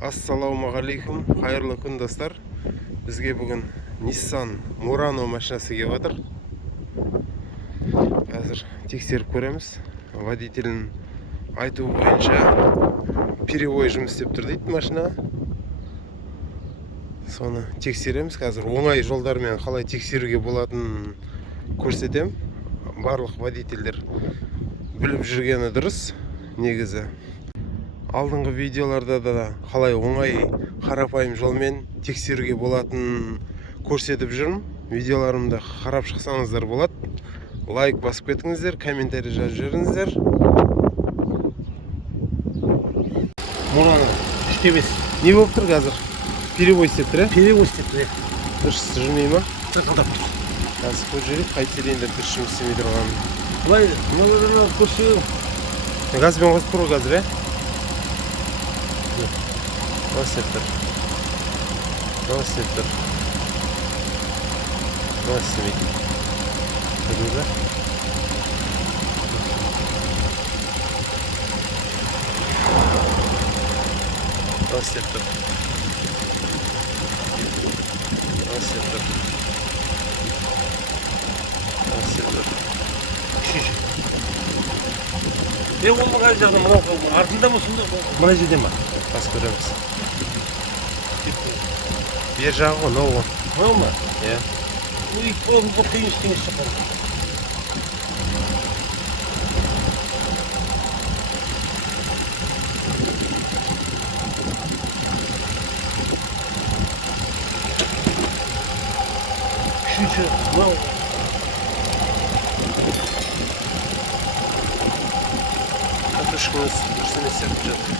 Ассалаумағалейкум, қайырлы күн достар. Бізге бүгін Nissan Murano машинасы келіп жатыр. Қазір тексеріп көреміз. Водителін айтуы бойынша перевой жұмыс істеп тұр дейді машина. Соны тексереміз. Қазір оңай жолдармен қалай тексеруге болатынын көрсетем. Барлық водительдер біліп жүргені дұрыс негізі. Алдыңғы видеоларда да қалай оңай қарапайым жолмен тексеруге болатынын көрсетіп жүрмін. Видеоларымды қарап шықсаңыздар болады. Лайк басып кетіңіздер, комментарий жазып жіберіңіздер. Мурано, іштебес. Не болып тұр қазір? Перевой істеп тұр, Перевой істеп тұр. дұрыс жүрмей ма? Тақылдап тұр. Қазір көріп жүрейік, қай цилиндр дұрыс жұмыс істемей тұрғанын. Былай, мыналарына көрсеу. Газбен қосып тұр ғой қазір, Мынау істеп тұр. Мынау істеп тұр. Мынау істемейді. Көрдіңіз бе? Мынау істеп тұр. Мынау істеп тұр. Мынау істеп тұр. Ол қай жағында мынау артында ма сонда? Мына жерде ма? Бас көреміз. Бер жағы ғой, мынау ғой. Мынау ма? Иә. Бұл қиын ештеңе шыққан. Үшінші, мынау. Катушкамыз дұрыс емес сияқты жатыр.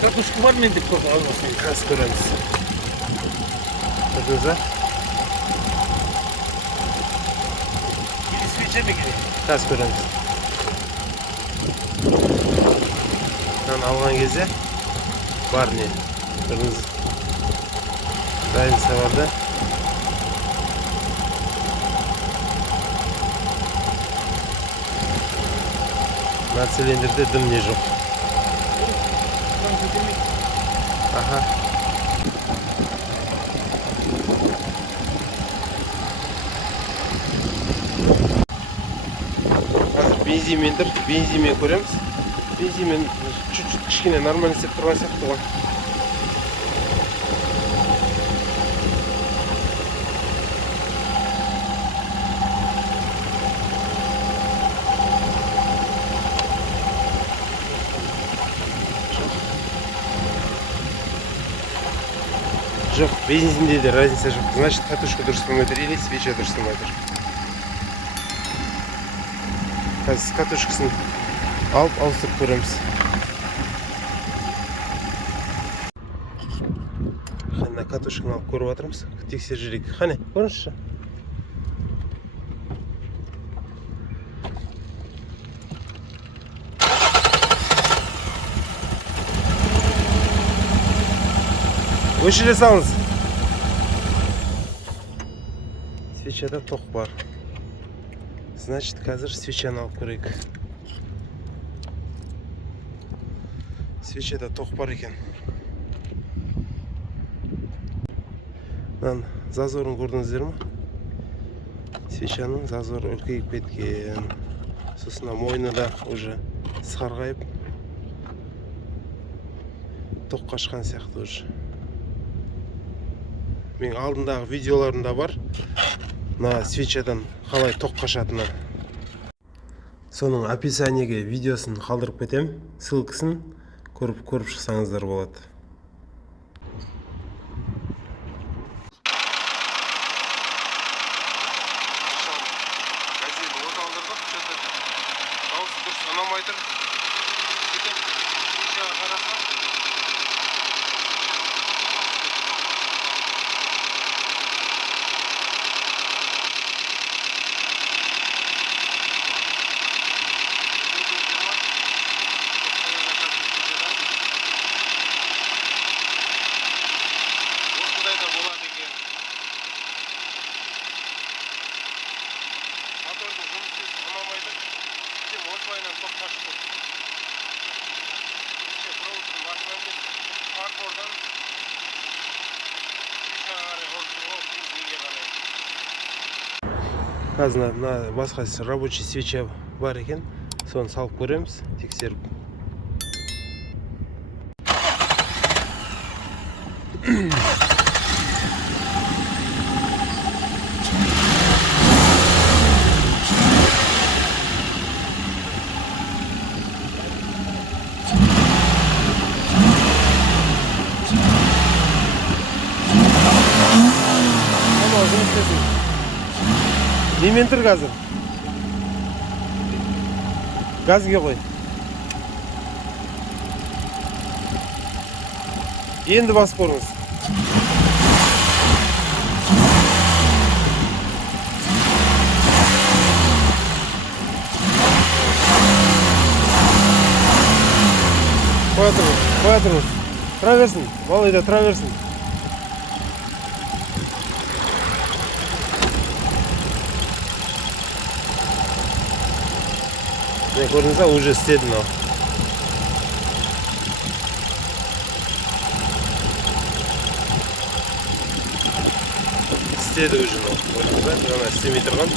Картошка бар мен деп көрді алмасын. Қазір көреміз. Көрдіңіз бе? Свеча ме керек? Қазір көреміз. Мынаны алған кезде бар не? Көрдіңіз. Разница бар да? Мына цилиндрде дым не жоқ. Аха. Қазір бензинмен тұр, бензинмен көреміз. Бензинмен чуть-чуть кішкене нормально істеп тұрған сияқты ғой. Жоқ, бензинде де разница жоқ. Значит, катушка дұрыс істемей тұр или свеча дұрыс істемей тұр. Қазір катушкасын алып ауыстырып көреміз. Қана катушканы алып көріп жатырмыз. Тексеріп жүрейік. Қане, көріңізші. Өшіре салыңыз. Свечада тоқ бар. Значит, қазір свечаны алып көрейік. Свечада тоқ бар екен. Мынан зазорын көрдіңіздер ме? Свечаның зазоры үлкейіп кеткен. Сосын мойны да уже сарғайып. Тоқ қашқан сияқты уже. Мен алдындағы видеоларымда бар. Мына свечадан қалай тоқ қашатыны. Соның описаниеге видеосын қалдырып кетем. Ссылкасын көріп шықсаңыздар болады. қазір мына басқа рабочий свеча бар екен, соны салып көреміз, тексеріп. Немен тұр қазір? Газге қой. Енді басып көріңіз. Қоя тұрыңыз. Тұра берсін, балайда тұра берсін. Көрдіңіз ба, уже істеді мынау. Істеді уже мынау. Көрдіңіз ба, жаңа істемей тұрған.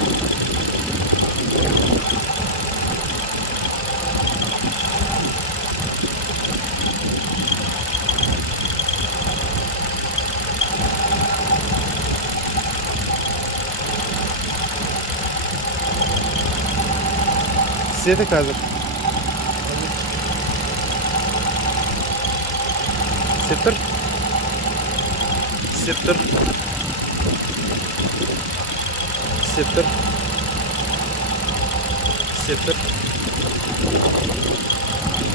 Істеді қазір. Істеп тұр. Істеп тұр. Істеп тұр. Істеп тұр.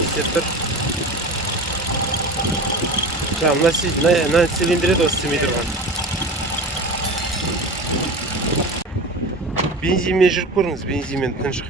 Істеп тұр. Жаңа мына цилиндр еді, осы істемей тұрған. Бензинмен жүріп көріңіз, бензинмен тыншық.